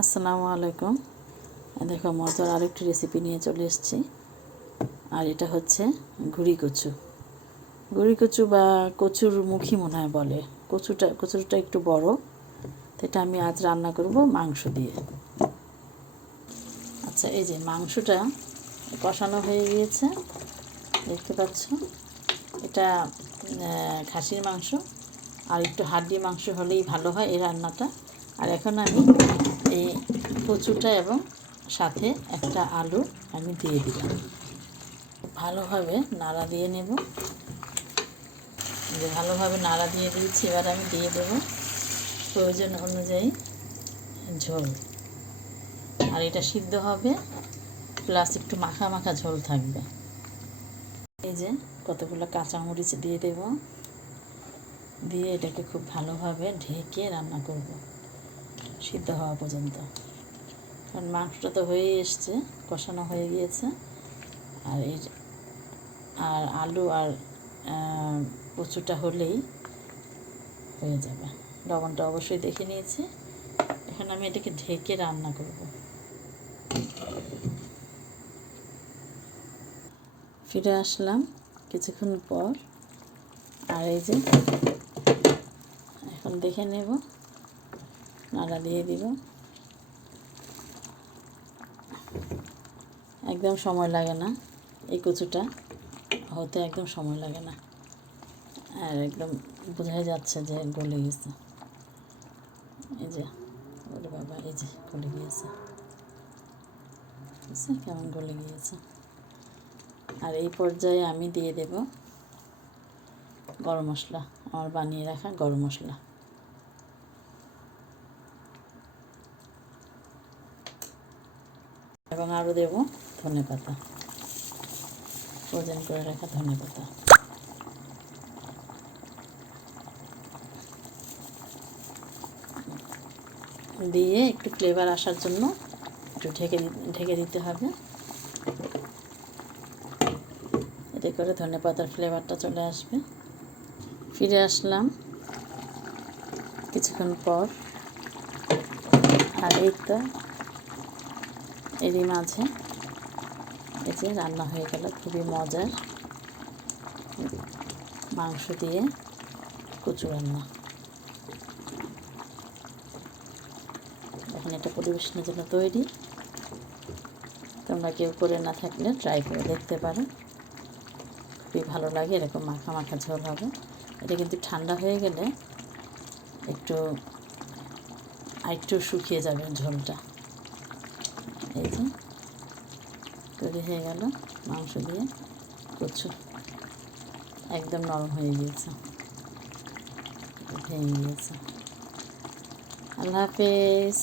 আসসালামু আলাইকুম। দেখো মজার আরেকটি রেসিপি নিয়ে চলে এসেছি। আর এটা হচ্ছে ঘুড়ি কচু। ঘুড়ি কচু বা কচুর মুখী মনে হয় বলে। কচুটা, কচুরটা একটু বড়। এটা আমি আজ রান্না করব মাংস দিয়ে। আচ্ছা এই যে মাংসটা কষানো হয়ে গিয়েছে। দেখতে পাচ্ছ? এটা খাসির মাংস। আর একটু হাড্ডি মাংস হলেই ভালো হয় এই রান্নাটা। আর এখন আমি এই কচুটা এবং সাথে একটা আলু আমি দিয়ে দিলাম। ভালোভাবে নাড়া দিয়ে নেব। যে ভালোভাবে নাড়া দিয়ে দিয়েছি, এবার আমি দিয়ে দেব প্রয়োজন অনুযায়ী ঝোল। আর এটা সিদ্ধ হবে, প্লাস একটু মাখা মাখা ঝোল থাকবে। এই যে কতগুলো কাঁচামরিচ দিয়ে দেব। দিয়ে এটাকে খুব ভালোভাবে ঢেকে রান্না করব। সিদ্ধ হওয়া পর্যন্ত। কারণ মাংসটা তো হয়েই এসছে, কষানো হয়ে গিয়েছে। আর এই আর আলু আর কচুটা হলেই হয়ে যাবে। লবণটা অবশ্যই দেখে নিয়েছি। এখন আমি এটাকে ঢেকে রান্না করব। ফিরে আসলাম কিছুক্ষণ পর। আর এই যে, এখন দেখে নেব। নাড়া দিয়ে দিব। একদম সময় লাগে না। এই কচুটা হতে একদম সময় লাগে না। আর একদম বোঝাই যাচ্ছে যে গলে গেছে। এই যে, ওরে বাবা, এই যে গলে গিয়েছে। কেমন গলে গিয়েছে? আর এই পর্যায়ে আমি দিয়ে দেব গরম মশলা। আমার বানিয়ে রাখা গরম মশলা। এবং আরও দেব ধনে পাতা। ফ্রোজেন করে রাখা ধনে পাতা। দিয়ে একটু ফ্লেভার আসার জন্য একটু ঢেকে ঢেকে দিতে হবে। এতে করে ধনে পাতার ফ্লেভারটা চলে আসবে। ফিরে আসলাম কিছুক্ষণ পর। আর এই তো এরই মাঝে যে রান্না হয়ে গেল, খুবই মজার। মাংস দিয়ে কচু রান্না। এখন এটা পরিবেশনের জন্য তৈরি। তোমরা কেউ করে না থাকলে ট্রাই করে দেখতে পারো। খুবই ভালো লাগে, এরকম মাখা মাখা ঝোল হবে। এটা কিন্তু ঠান্ডা হয়ে গেলে একটু, আরেকটু শুকিয়ে যাবে ঝোলটা। এই যে তৈরি হয়ে গেল মাংস দিয়ে কচু। একদম নরম হয়ে গিয়েছে। ভেঙে গিয়েছে। আল্লাহ হাফেজ।